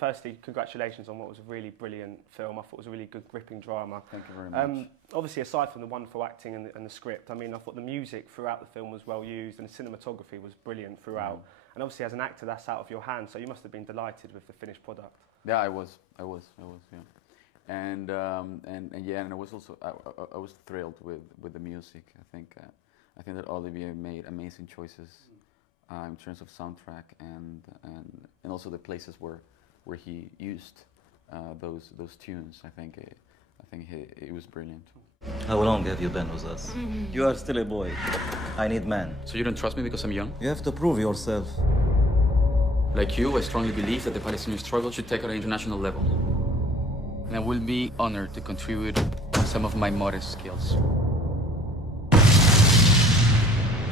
firstly, congratulations on what was a really brilliant film. I thought it was a really good, gripping drama. Thank you very much. Obviously, aside from the wonderful acting and the script, I mean, I thought the music throughout the film was well used and the cinematography was brilliant throughout. And obviously, as an actor, that's out of your hands, so you must have been delighted with the finished product. Yeah, I was, yeah. And yeah, and I was also, I was thrilled with the music. I think that Olivier made amazing choices in terms of soundtrack and also the places where he used those tunes. I think it was brilliant. How long have you been with us? You are still a boy. I need men. So you don't trust me because I'm young? You have to prove yourself. Like you, I strongly believe that the Palestinian struggle should take on an international level. And I will be honored to contribute some of my modest skills.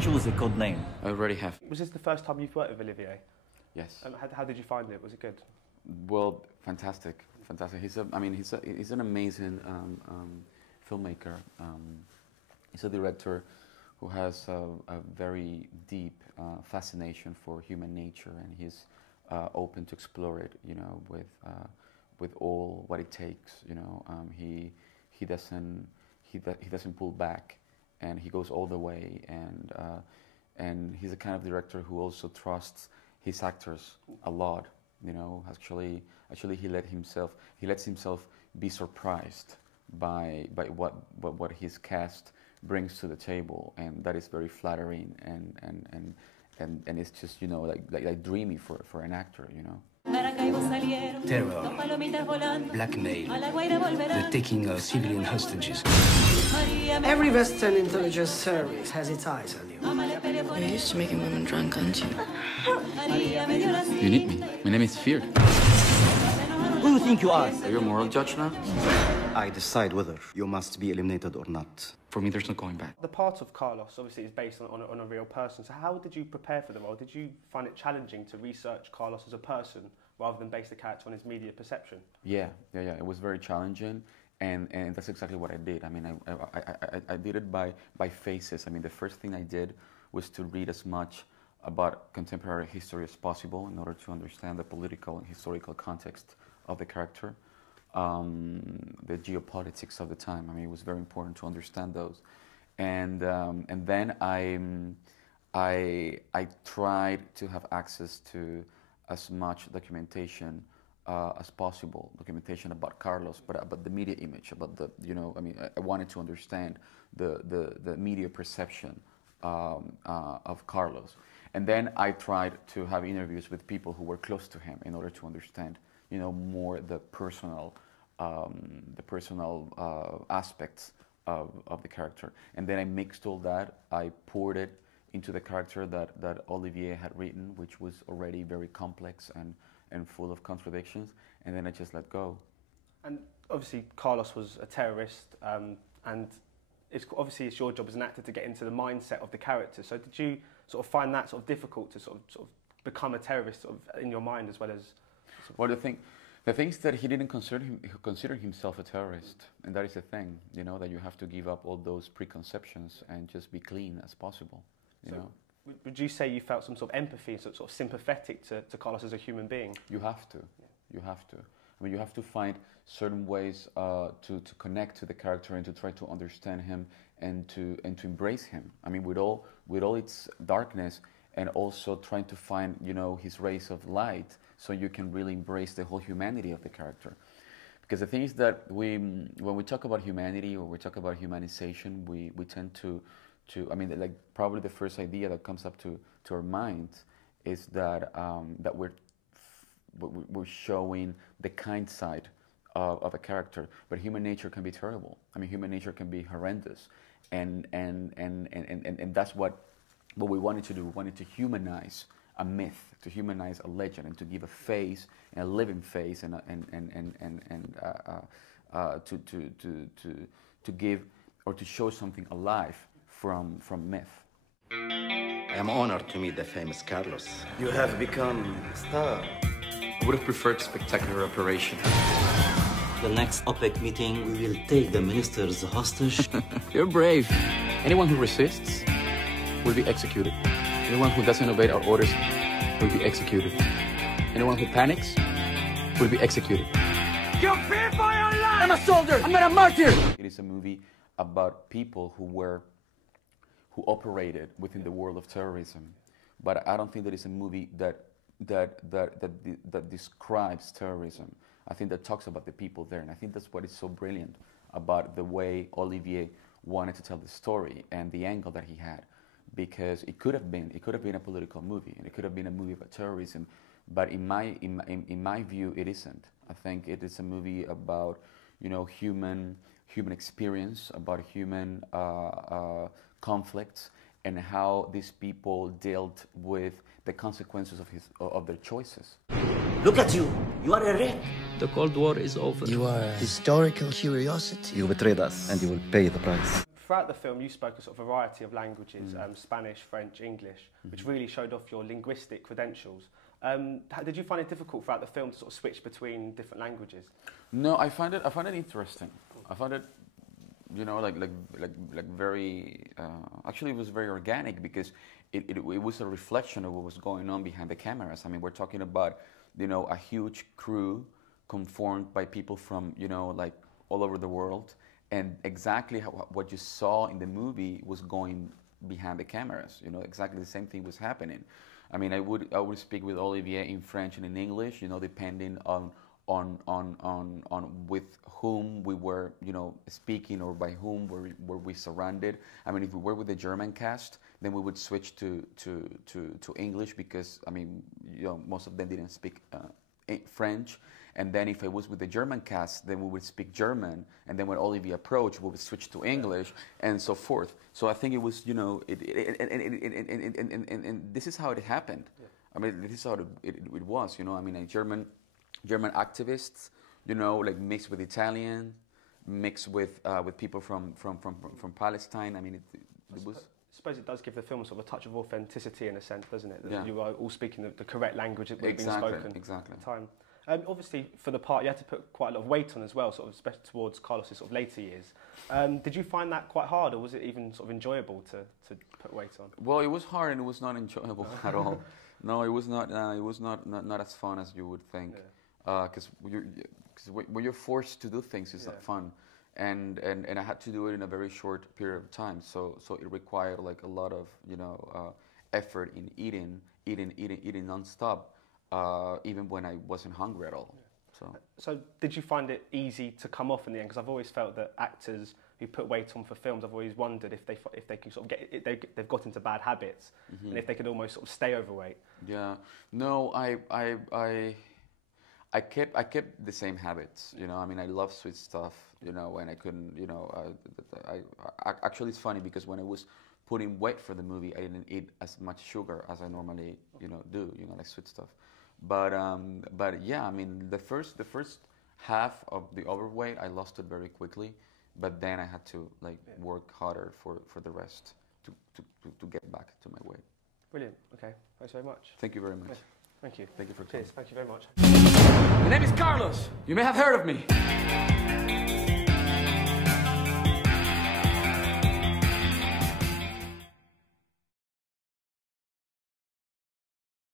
Choose a code name. I already have. Was this the first time you've worked with Olivier? Yes. How did you find it? Was it good? Well, fantastic. He's an amazing filmmaker. He's a director who has a very deep fascination for human nature, and he's open to explore it, you know, with all what it takes. You know, he doesn't pull back, and he goes all the way. And he's the kind of director who also trusts his actors a lot. You know, actually, he lets himself be surprised by what his cast brings to the table, and that is very flattering and it's just, you know, like dreamy for an actor, you know. Terror, blackmail, the taking of civilian hostages. Every Western intelligence service has its eyes on you. You're used to making women drunk, aren't you? You need me. My name is Fear. Who do you think you are? Are you a moral judge now? I decide whether you must be eliminated or not. For me, there's no going back. The part of Carlos, obviously, is based on a real person. So how did you prepare for the role? Did you find it challenging to research Carlos as a person rather than base the character on his media perception? Yeah. It was very challenging, and that's exactly what I did. I mean, I did it by phases. I mean, the first thing I did was to read as much about contemporary history as possible in order to understand the political and historical context of the character. The geopolitics of the time. I mean, it was very important to understand those, and then I tried to have access to as much documentation as possible, documentation about Carlos, but about the media image, about the, you know, I mean, I wanted to understand the media perception of Carlos, and then I tried to have interviews with people who were close to him in order to understand, you know, more the personal aspects of the character. And then I mixed all that, I poured it into the character that Olivier had written, which was already very complex and full of contradictions, and then I just let go. And obviously Carlos was a terrorist, and it's your job as an actor to get into the mindset of the character. So did you sort of find that sort of difficult to sort of become a terrorist sort of in your mind as well as... Well, the thing is that he didn't consider himself a terrorist, and that is the thing, you know, that you have to give up all those preconceptions and just be clean as possible, you know. Would you say you felt some sort of empathy, sort of sympathetic to Carlos as a human being? You have to. You have to. I mean, you have to find certain ways to connect to the character and to try to understand him and to embrace him. I mean, with all its darkness, and also trying to find, you know, his rays of light, so you can really embrace the whole humanity of the character. Because the thing is that when we talk about humanity or we talk about humanization, we tend to I mean, like, probably the first idea that comes up to our minds is that that we're showing the kind side of a character, but human nature can be terrible. I mean, human nature can be horrendous, and that's what we wanted to do. We wanted to humanize a myth, to humanize a legend, and to give a face, and a living face, and to give or to show something alive from myth. I am honored to meet the famous Carlos. You have become a star. I would have preferred spectacular operation. The next OPEC meeting, we will take the ministers hostage. You're brave. Anyone who resists will be executed. Anyone who doesn't obey our orders will be executed. Anyone who panics will be executed. You fear for your life! I'm a soldier! I'm not a martyr! It is a movie about people who operated within the world of terrorism, but I don't think that it's a movie that describes terrorism. I think that talks about the people there, and I think that's what is so brilliant about the way Olivier wanted to tell the story and the angle that he had, because it could have been a political movie, and it could have been a movie about terrorism, but in my view, it isn't. I think it is a movie about, you know, human experience, about human conflicts, and how these people dealt with the consequences of their choices. Look at you. You are a wreck. The Cold War is over. You are a historical curiosity. You betrayed us, and you will pay the price. Throughout the film, you spoke a sort of variety of languages, Spanish, French, English, which really showed off your linguistic credentials. Did you find it difficult throughout the film to sort of switch between different languages? No, I find it interesting. I find it, you know, like very. Actually, it was very organic because it was a reflection of what was going on behind the cameras. I mean, we're talking about, you know, a huge crew conformed by people from, you know, like all over the world, and exactly what you saw in the movie was going behind the cameras. You know, exactly the same thing was happening. I mean, I would speak with Olivier in French and in English, you know, depending on with whom we were, you know, speaking, or by whom were we surrounded. I mean, if we were with the German cast, then we would switch to English, because, I mean, you know, most of them didn't speak French. And then if I was with the German cast, then we would speak German. And then when Olivier approached, we would switch to English, and so forth. So I think it was, you know, and this is how it happened. Yeah. I mean, this is how it was, you know. I mean, like German activists, you know, like mixed with Italian, mixed with people from Palestine. I mean, it was. I suppose it does give the film sort of a touch of authenticity in a sense, doesn't it? That yeah. you are all speaking the correct language that was being spoken exactly. at the time. Obviously, for the part, you had to put quite a lot of weight on as well, sort of especially towards Carlos' sort of later years. Did you find that quite hard, or was it even sort of enjoyable to put weight on? Well, it was hard, and it was not enjoyable at all. No, it was not. It was not as fun as you would think, because when you're forced to do things, it's not fun. And I had to do it in a very short period of time, so it required like a lot of, you know, effort in eating nonstop. Even when I wasn't hungry at all. So did you find it easy to come off in the end? Because I've always felt that actors who put weight on for films, I've always wondered if they can sort of they've got into bad habits, and if they could almost sort of stay overweight. Yeah. No, I kept the same habits. You know, I mean, I love sweet stuff. You know, and I couldn't. You know, actually it's funny because when I was putting weight for the movie, I didn't eat as much sugar as I normally, you know, do. You know, like sweet stuff. But yeah, I mean, the first half of the overweight, I lost it very quickly. But then I had to like work harder for the rest to get back to my weight. Brilliant. Okay. Thanks very much. Thank you very much. Yeah. Thank you. Thank you for Cheers. coming. Thank you very much. My name is Carlos. You may have heard of me.